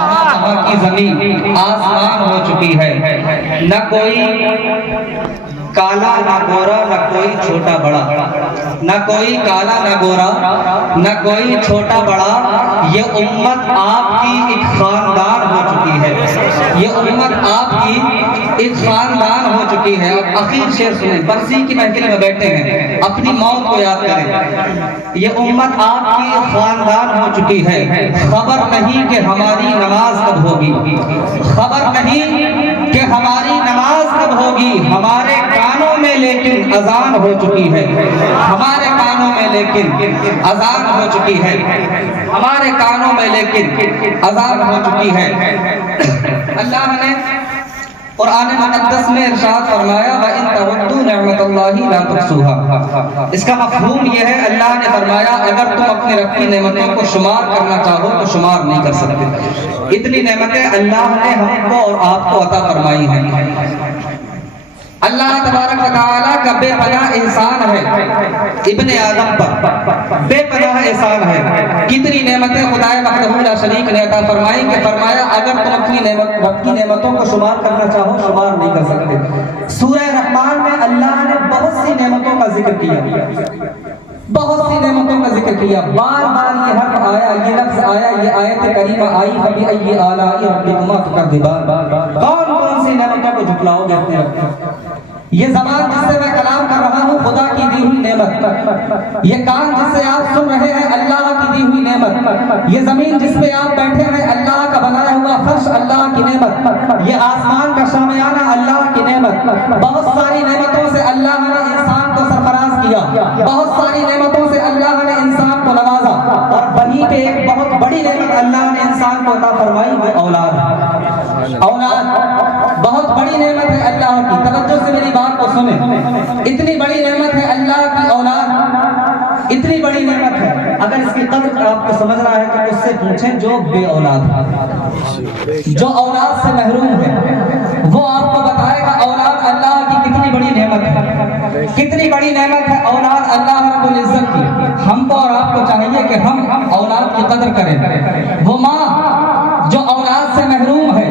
وہاں کی زمین آسمان ہو چکی ہے، نہ کوئی کالا نہ گورا نہ کوئی چھوٹا بڑا، نہ کوئی کالا نہ گورا نہ کوئی چھوٹا بڑا، یہ امت آپ کی ایک خاندان ہو چکی ہے، یہ امت آپ کی ایک خاندان ہو چکی ہے۔ اب اخیر شعر سنیں، برسی کی محفل میں بیٹھے ہیں، اپنی موت کو یاد کریں۔ یہ امت آپ کی ایک خاندان ہو چکی ہے، خبر نہیں کہ ہماری نماز کب ہوگی، خبر نہیں کہ ہماری نماز کب ہوگی، ہمارے کانوں میں لیکن اذان ہو چکی ہے، ہمارے کانوں میں لیکن اذان ہو چکی ہے، ہمارے کانوں میں لیکن اذان ہو چکی ہے۔ اللہ نے قرآن مقدس میں ارشاد فرمایا وَإِن تَعُدُّوا نِعْمَتَ اللَّهِ لَا تُحْصُوهَا، اس کا مفہوم یہ ہے، اللہ نے فرمایا اگر تم اپنے رب کی نعمتوں کو شمار کرنا چاہو تو شمار نہیں کر سکتے۔ اتنی نعمتیں اللہ نے ہم کو اور آپ کو عطا فرمائی ہیں۔ اللہ تبارک و تعالیٰ کا بے پناہ احسان ہے ابن آدم پر، بے پناہ احسان ہے۔ کتنی نعمتیں خدائے وحدہ لا شریک نے عطا فرمائی کہ فرمایا اگر تم اپنی رب کی نعمتوں کو شمار کرنا چاہو شمار نہیں کر سکتے۔ سورہ رحمان میں اللہ نے بہت سی نعمتوں کا ذکر کیا، بہت سی نعمتوں کا ذکر کیا، بار بار یہ حرف آیا، یہ لفظ آیا، یہ آیت کریمہ آئی، فَبِأَيِّ آلَاءِ رَبِّكُمَا تُكَذِّبَانِ، کون کون سی نعمتوں کو جھٹلاؤ گے اپنے رب؟ یہ زبان جس سے میں کلام کر رہا ہوں خدا کی دی ہوئی نعمت، یہ کان جس سے آپ سن رہے ہیں اللہ کی دی ہوئی نعمت، یہ زمین جس پہ آپ بیٹھے ہیں اللہ کا بنایا ہوا فرش اللہ کی نعمت، یہ آسمان کا شامیانہ اللہ کی نعمت۔ بہت ساری نعمتوں سے اللہ نے انسان کو سرفراز کیا، بہت ساری نعمتوں سے اللہ نے انسان کو نوازا، اور وہیں پہ ایک بہت بڑی نعمت اللہ نے انسان کو عطا فرمائی، وہ اولاد۔ اولاد بہت بڑی نعمت ہے اللہ کی، توجہ سے میری بات کو سنیں، اتنی بڑی نعمت ہے اللہ کی اولاد، اتنی بڑی نعمت ہے۔ اگر اس کی قدر آپ کو سمجھ رہا ہے تو اس سے پوچھیں جو بے اولاد ہے، جو اولاد سے محروم ہے، وہ آپ کو بتائے گا اولاد اللہ کی کتنی بڑی نعمت ہے، کتنی بڑی نعمت ہے اولاد اللہ رب العزت کی۔ ہم کو اور آپ کو چاہیے کہ ہم اولاد کی قدر کریں۔ وہ ماں جو اولاد سے محروم ہے،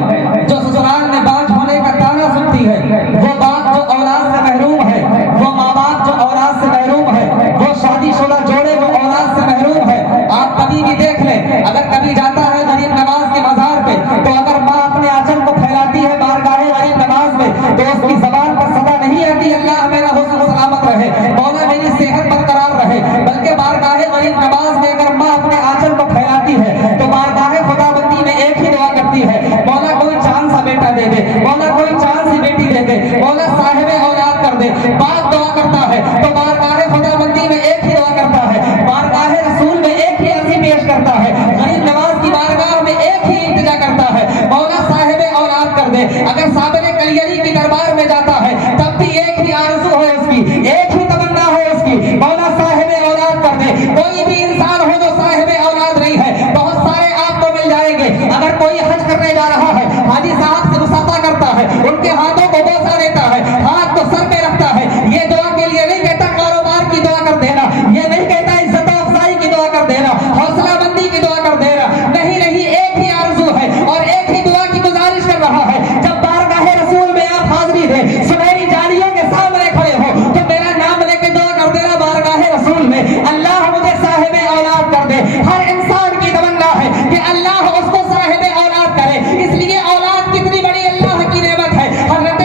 جو سسرال میں باج ہونے کا تانا سنتی ہے، وہ باپ جو اولاد سے محروم ہے، وہ ماں باپ جو اولاد سے محروم ہے، وہ شادی شدہ جوڑے وہ اولاد سے محروم ہے۔ آپ کبھی بھی دیکھ لیں، اگر کبھی جاتا ہے غریب نواز کے مزار پہ تو اگر ماں اپنے آنچل کو پھیلاتی ہے بارگاہ غریب نواز میں تو اس کی زبان پر صدا نہیں آتی اللہ میرا حسن سلامت رہے، مولا میری صحت برقرار رہے، بلکہ بارگاہ غریب نواز میں اگر ماں اپنے آنچل کو پھیلاتی ہے تو بارگاہ خدا بندی میں ایک ہی دعا کرتی ہے، مولا کوئی چاند سا بیٹا دے دے، مولا کوئی چاند سی بیٹی دے دے، مولا صاحب اولاد کر دے۔ باپ دعا کرتا ہے تو بارگاہ خدا بندی میں ایک ہی دعا کرتا ہے، بارگاہ رسول میں ایک ہی عرضی پیش کرتا ہے، غریب نواز کی بارگاہ میں ایک ہی التجا کرتا ہے، مولا صاحب اولاد کر دے۔ اگر صابر کلیری کی دربار میں جاتا ہے تب بھی ایک ہی آرزو ہے اس کی، ایک ہی تمنا ہے اس کی، مولا صاحب اولاد کر دے۔ کوئی بھی انسان ہو جو صاحب اولاد نہیں ہے، بہت سارے آپ کو مل جائیں گے۔ اگر کوئی حج کرنے جا رہا ہے، حاجی صاحب سے مصافحہ کرتا ہے، ان کے ہاتھوں کو بوسہ دیتا ہے، ہاتھ کو سر پہ رکھتا ہے، یہ دعا کے لیے نہیں کہتا کاروبار کی دعا کر دینا، یہ نہیں کہتا عزت افزائی کی دعا کر دینا، حوصلہ بندی کی دعا کر دینا، نہیں نہیں، ایک ہی آرزو ہے اور ایک ہی دعا کی گزارش کر رہا ہے۔ جب بارگاہ رسول میں آپ حاضری دیں، سنہری جالیوں کے سامنے کھڑے ہو تو میرا نام لے کے دعا کر دینا بارگاہ رسول میں، اللہ مجھے صاحب اولاد کر دے۔ ہر انسان کی تمنا ہے کہ اللہ اس کو صاحب اولاد کرے، اس لیے اولاد کتنی بڑی اللہ کی نعمت ہے۔ حضرت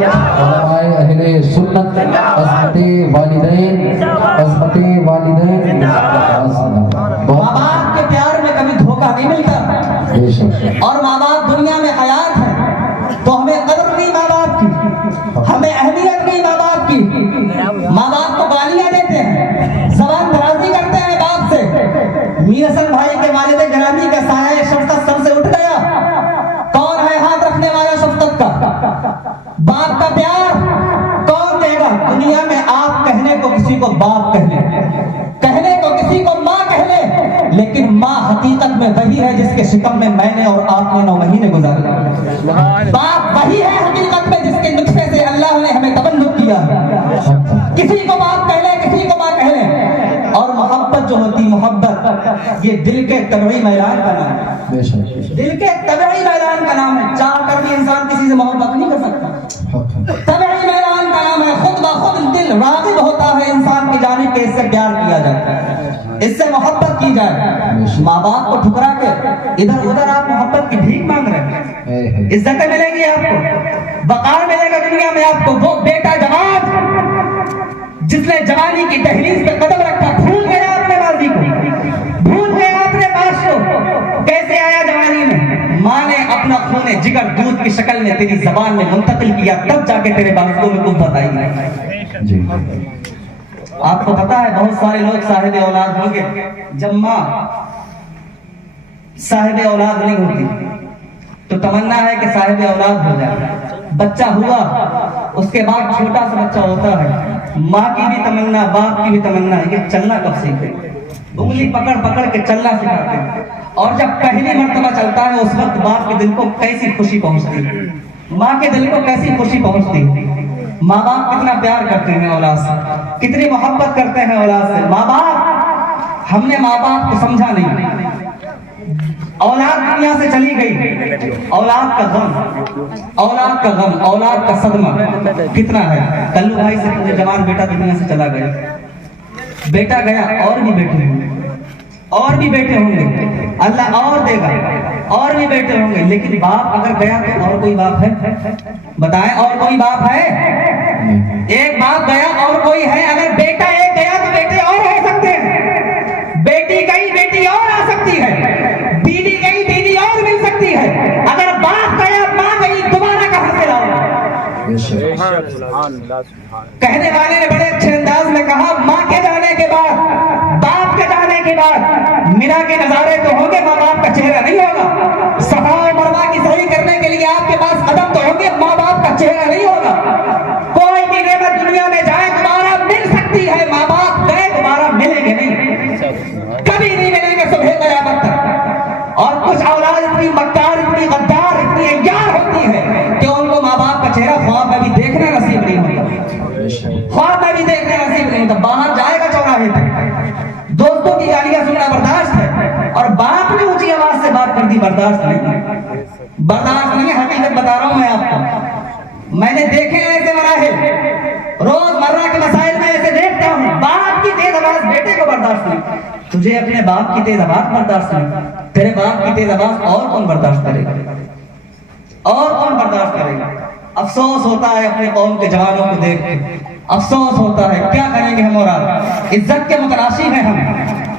علماء اہل سنت، عظمت والدین، عظمت والدین، ماں باپ کے پیار میں کبھی دھوکہ نہیں ملتا، بے شک اور ماں باپ دنیا میں حیات ہے تو ہمیں قدر نہیں ماں باپ کی، ہمیں اہمیت نہیں ماں باپ کی۔ ماں باپ کو گالیاں دیتے ہیں، زبان درازی کرتے ہیں باپ سے۔ میر حسن بھائی کے والد گرامی کا سایہ شفقت سر سے اٹھ گیا، کون ہے ہاتھ رکھنے والا شفقت کا؟ باپ کا پیار کون دے گا؟ دنیا میں آپ کہنے کو کسی کو باپ کہہ لیں، کہنے کو کسی کو ماں کہہ لیں، لیکن ماں حقیقت میں وہی ہے جس کے شکم میں میں نے اور آپ نے 9 مہینے گزارے۔ باپ وہی ہے حقیقت میں جس کے نطفے سے اللہ نے ہمیں تبلد کیا۔ کسی کو باپ کہہ لیں، کسی کو ماں کہہ لیں۔ اور محبت جو ہوتی، محبت یہ دل کے طبعی میلان کا نام ہے، بے شک دل کے طبعی میلان کا نام ہے۔ چاہ کر بھی انسان کسی سے محبت نہیں کر سکتا، طبعی میلان کا نام ہے۔ خود بخود دل راغب ہوتا ہے انسان کی جانب کہ اس سے پیار کیا جائے، اس سے محبت کی جائے۔ ماں باپ کو ٹھکرا کے ادھر ادھر آپ محبت کی بھیک مانگ رہے ہیں۔ عزتیں ملے گی آپ کو، وقار ملے گا دنیا میں آپ کو۔ وہ بیٹا جوان جس نے جوانی کی دہلیز پہ قدم رکھا، بھول گیا اپنے ماضی کو، بھول گیا اپنے پاس کو، کیسے آیا جوانی میں؟ ماں نے اپنا خون جگر دودھ کی شکل میں تیری زبان میں منتقل کیا، تب جا کے تیرے بازو میں قوت آئی۔ جی آپ کو پتا ہے بہت سارے لوگ صاحب اولاد ہوں گے، جب ماں صاحب اولاد نہیں ہوتی تو تمنا ہے کہ صاحب اولاد ہو جائے۔ بچہ ہوا، اس کے بعد چھوٹا سا بچہ ہوتا ہے، ماں کی بھی تمنا، باپ کی بھی تمنا ہے کہ چلنا کب سیکھے، انگلی پکڑ پکڑ کے چلنا سکھاتے ہیں۔ اور جب پہلی مرتبہ چلتا ہے اس وقت باپ کے دل کو کیسی خوشی پہنچتی ہے، ماں کے دل کو کیسی خوشی پہنچتی ہے۔ ماں باپ کتنا پیار کرتے ہیں اولاد سے، کتنی محبت کرتے ہیں اولاد سے۔ ماں باپ، ہم نے ماں باپ کو سمجھا نہیں۔ اولاد دنیا سے چلی گئی، اولاد کا غم، اولاد کا غم، اولاد کا صدمہ کتنا ہے۔ کلو بھائی سے پوچھے، جوان بیٹا دنیا سے چلا گیا، بیٹا گیا، اور بھی بیٹے ہوں گے، اور بھی بیٹے ہوں گے، اللہ اور دے گا، اور بھی بیٹے ہوں گے، لیکن باپ اگر گیا تو اور کوئی باپ ہے؟ بتائیں، اور کوئی باپ ہے؟ ایک باپ گیا اور کوئی ہے؟ اگر بیٹا ایک گیا تو بیٹے اور ہو سکتے ہیں، بیٹی گئی بیٹی اور آ سکتی ہے، بیوی گئی بیوی اور مل سکتی ہے۔ اگر باپ گیا ماں گئی، دوبارہ کہاں سے لاؤ؟ کہنے والے نے بڑے اچھے انداز میں کہا، ماں کے جانے کے بعد، باپ کے جانے کے بعد مینا کے نظارے تو ہوں گے، ماں باپ کا چہرہ نہیں ہوگا۔ صفا و مروہ کی صحیح کرنے کے لیے آپ کے پاس قدم تو ہوں گے، ماں باپ کا چہرہ نہیں ہوگا۔ کوئی بھی نعمت دنیا میں جائے دوبارہ مل سکتی ہے، ماں باپ گئے دوبارہ ملیں گے نہیں، کبھی نہیں ملیں گے صبح قیامت تک۔ اور کچھ اولاد اتنی مکار، اتنی غدار، اتنی عیار ہوتی ہے کہ ان کو ماں باپ کا چہرہ خواب میں بھی دیکھنا نصیب نہیں ہوتا، خواب میں بھی دیکھنا نصیب نہیں ہوتا۔ باہر جائے گا چوراہے پہ، دوستوں کی گالیاں سننا برداشت ہے، اور باپ نے اونچی آواز سے بات کر دی برداشت نہیں، برداشت نہیں۔ حقیقت بتا رہا ہوں میں آپ کو، میں نے دیکھے ایسے مراحل، روز مرہ کے مسائل میں ایسے دیکھتا ہوں، باپ کی تیز آواز بیٹے کو برداشت نہیں۔ تجھے اپنے باپ کی تیز آواز برداشت نہیں، تیرے باپ کی تیز آواز اور کون برداشت کرے گا، اور کون برداشت کرے گا؟ افسوس ہوتا ہے اپنے قوم کے جوانوں کو دیکھ کے، افسوس ہوتا ہے۔ کیا کریں گے ہم؟ اور عزت کے متلاشی ہیں ہم،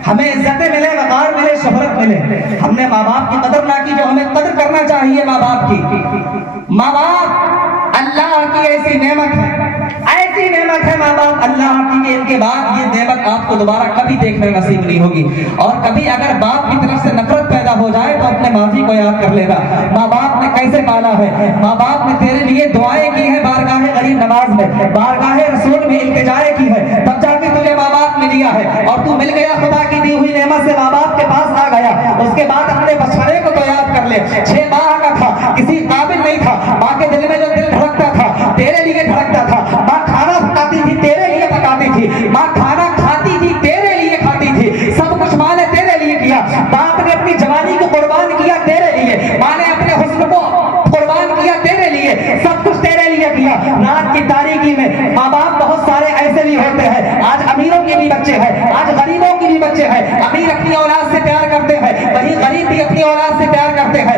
ہمیں عزتیں ملے، وقار ملے، شہرت ملے، ہم نے ماں باپ کی قدر نہ کی جو ہمیں قدر کرنا چاہیے ماں باپ کی۔ ماں باپ اللہ کی ایسی نعمت ہے، ایسی نعمت ہے ماں باپ اللہ کی کہ ان کے بعد یہ نعمت آپ کو دوبارہ کبھی دیکھنا نصیب نہیں ہوگی۔ اور کبھی اگر باپ کی طرف سے نفرت پیدا ہو جائے تو اپنے ماضی کو یاد کر لینا، ماں باپ نے کیسے پالا ہے، ماں باپ نے تیرے لیے دعائیں کی ہیں بارگاہ غریب نواز میں، بارگاہ رسول میں التجائیں کی ہے، تب جا کے تجھے ماں باپ نے دیا ہے، اور تو مل گیا خدا کی دی ہوئی نعمت سے، ماں باپ کے پاس آ گیا۔ اس کے بعد اپنے بچپنے کو تو یاد کر لے، 6 ماہ کا تھا، کسی قابل نہیں تھا، ماں کے دل میں جو دل دھڑکتا تھا تیرے لیے دھڑکتا تھا، ماں کھانا پکاتی تھی تیرے لیے پکاتی تھی، ماں کھانا کھاتی تھی تیرے لیے کھاتی تھی، سب کچھ ماں نے تیرے لیے کیا۔ باپ نے اپنی جوانی کو قربان کیا تیرے لیے، ماں نے اپنے حسن کو قربان کیا تیرے لیے، سب کچھ تیرے لیے کیا۔ رات کی تاریکی میں ماں باپ بہت سارے ایسے بھی ہوتے ہیں، آج امیروں کے بھی بچے ہیں، آج غریبوں کے بھی بچے ہیں۔ امیر اپنی اولاد سے پیار کرتے ہیں، وہی غریب بھی اپنی اولاد سے پیار کرتے ہیں۔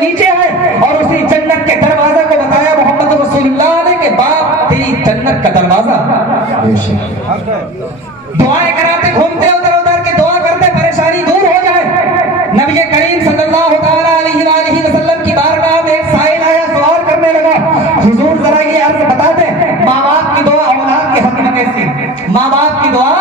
نیچے ہے اور اسی جنت کے دروازے کو بتایا محمد رسول اللہ نے کہ باپ تیری جنت کا دروازہ. بے شک دعائیں کراتے گھومتے ادھر ادھر کے دعا کرتے پریشانی دور ہو جائے. نبی کریم صلی اللہ تعالیٰ علیہ وآلہ وسلم کی بارگاہ میں ایک سائل آیا, سوال کرنے لگا, حضور ذرا یہ عرض بتا دیں ماں باپ کی دعا اولاد کے حق میں کیسی ہے؟ ماں باپ کی دعا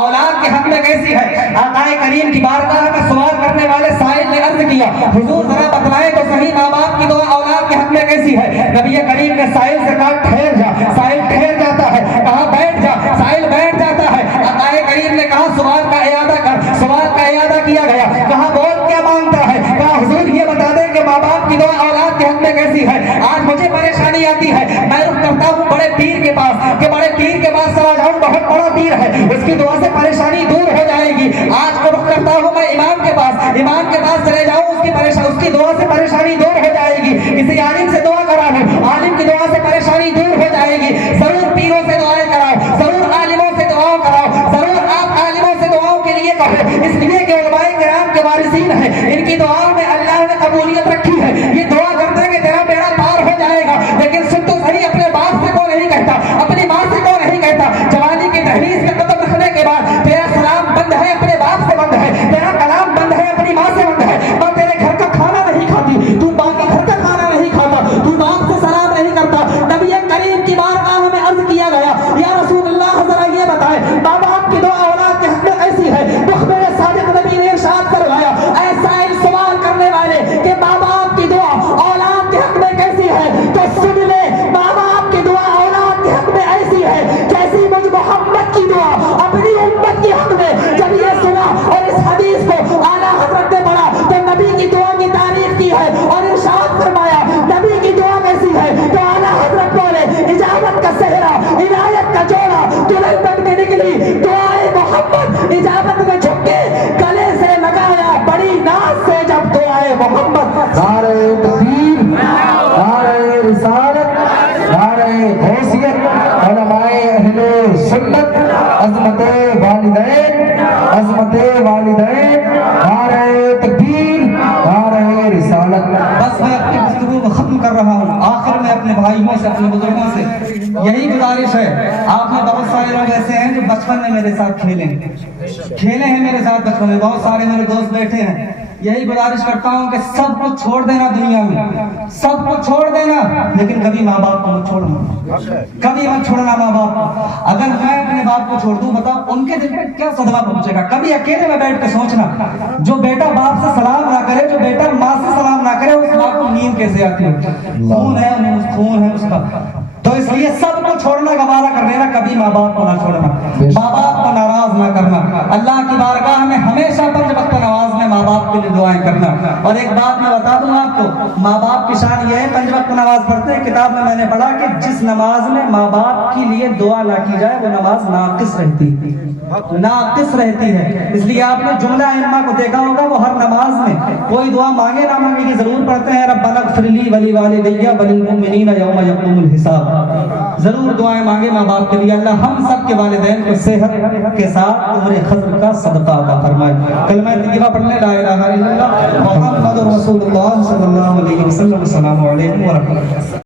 اولاد کے حق میں کیسی ہے؟ آقا کریم کی بارگاہ میں سوال کرنے والے سائل نے عرض کیا, حضور ذرا بتلائیں تو صحیح ماں باپ کی دعا اولاد کے حق میں کیسی ہے؟ نبی کریم نے سائل سے کہا ٹھہر جا. سائل ٹھہر جاتا ہے, کہا بیٹھ جا. سائل بیٹھ جاتا ہے. آقا کریم نے کہا سوال کا اعادہ کر. سوال کا اعادہ کیا گیا. کہا بول کیا مانگتا ہے؟ کہا حضور یہ بتا دیں کہ ماں باپ کی دعا اولاد کے حق میں کیسی ہے؟ آج مجھے پریشانی آتی ہے, میں رخ کرتا ہوں بڑے پیر کے پاس کہ بڑے پیر کے پاس چلا جاؤں, بہت بڑا پیر ہے, اس کی دعا سے پریشانی دور ہو جائے گی. آج کو رخ کرتا ہوں میں امام کے پاس, امام کے پاس چلے جاؤں, اس کی دعا سے پریشانی دور ہو جائے گی. کسی عالم سے دعا کرا لوں, عالم کی دعا سے پریشانی دور ہو جائے گی. ضرور پیروں سے دعائیں کراؤ, ضرور عالموں سے دعاؤں کراؤ, ضرور آپ عالموں سے دعاؤں کے لیے کہو, اس لیے کہ علماء کرام کے وارثین ہیں, ان کی دعاؤں میں اللہ نے قبولیت رکھی ہے. یہ دعا کرتے ہیں کہ تیرا بیڑا پار ہو جائے گا, لیکن سن تو صحیح, اپنے باپ سے کو نہیں کہتا, اپنی ماں سے کو نہیں کہتا. جوانی کی دہلیز میں قدم رکھنے کے بعد تیرا سلام بند ہے, اپنے باپ سے بند ہے, تیرا کلام بند ہے, اپنی ماں سے بند ہے. ماں تیرے گھر کا کھانا نہیں کھاتی, تو باقی گھر کا کھانا نہیں کھاتا, تو باپ سے سلام نہیں کرتا. نبی کریم کی بارگاہ میں عرض کیا گیا, یا رسول اللہ ذرا یہ بتائیں ماں باپ کی دعا اولاد کے حق میں ایسی ہے؟ مخبر صادق نبی نے ارشاد فرمایا, ایسا سوال کرنے والے کہ ماں باپ کی دعا اولاد کے حق میں کیسی ہے تو سن لے, ماں باپ کی دعا اولاد کے حق میں ایسی ہے جیسی مجھ محمد کی دعا اپنی امت کے حق میں. جب یہ سنا اور اس حدیث کو اعلیٰ حضرت نے پڑھا تو نبی کی دعا کی تعریف کی ہے اور ارشاد فرمایا نبی کی دعا کیسی ہے تو اعلیٰ حضرت بولے, اجابت کا صحرا, عنایت کا جوڑا دلہن بن کے نکلی, دعائے محمد اجابت میں جھک کے گلے سے لگایا بڑی ناز سے جب دعائے محمد. نعرہ تکبیر, نعرہ رسالت, نعرہ غوثیت, علماء اہل سنت, عظمت والدین, عظمت والدین, نعرہ تکبیر, نعرہ رسالت. بس میں اپنی گفتگو کو ختم کر رہا ہوں. آخر میں اپنے بھائیوں سے, اپنے بزرگوں سے یہی گزارش ہے, آپ میں بہت سارے لوگ ایسے ہیں جو بچپن میں میرے ساتھ کھیلے ہیں میرے ساتھ بچپن میں, بہت سارے میرے دوست بیٹھے ہیں. یہی گزارش کرتا ہوں کہ سب کو چھوڑ دینا دنیا میں, سب کو چھوڑ دینا, لیکن کبھی ماں باپ کو مت چھوڑنا, کبھی مت چھوڑنا ماں باپ کو. اگر میں اپنے باپ کو چھوڑ دوں, بتاؤ ان کے دل پہ کیا صدمہ پہنچے گا. کبھی اکیلے میں بیٹھ کے سوچنا, جو بیٹا باپ سے سلام نہ کرے, جو بیٹا ماں سے سلام نہ کرے, اس ماں کو نیند کیسے آتی ہے؟ خون ہے اس کا. تو اس لیے سب کو چھوڑنا گوارا کر دینا, کبھی ماں باپ کو نہ چھوڑنا, ماں باپ کو ناراض نہ کرنا. اللہ کی بارگاہ میں ہمیشہ 5 وقت نماز میں ماں باپ کے لیے دعائیں کرنا. اور ایک بات میں بتا دوں آپ کو, ماں باپ کی شان یہ ہے, 5 وقت نماز پڑھتے ہیں, کتاب میں نے پڑھا کہ جس نماز میں ماں باپ کے لیے دعا نہ کی جائے وہ نماز ناقص رہتی ہے. اس لیے آپ نے جملہ ائمہ کو دیکھا ہوگا, وہ ہر نماز میں کوئی دعا مانگے نہ مانگے کی ضرور پڑھتے ہیں, ربنا اغفر لی ولوالدی وللمؤمنین یوم یقوم الحساب. ضرور دعائیں مانگے ماں باپ کے لیے. اللہ ہم سب کے والدین کو صحت کے ساتھ عمر خضر کا صدقہ عطا فرمائے. کلمہ طیبہ پڑھنے, لا الہ الا اللہ محمد رسول اللہ صلی اللہ علیہ وسلم. السلام علیکم ورحمۃ اللہ.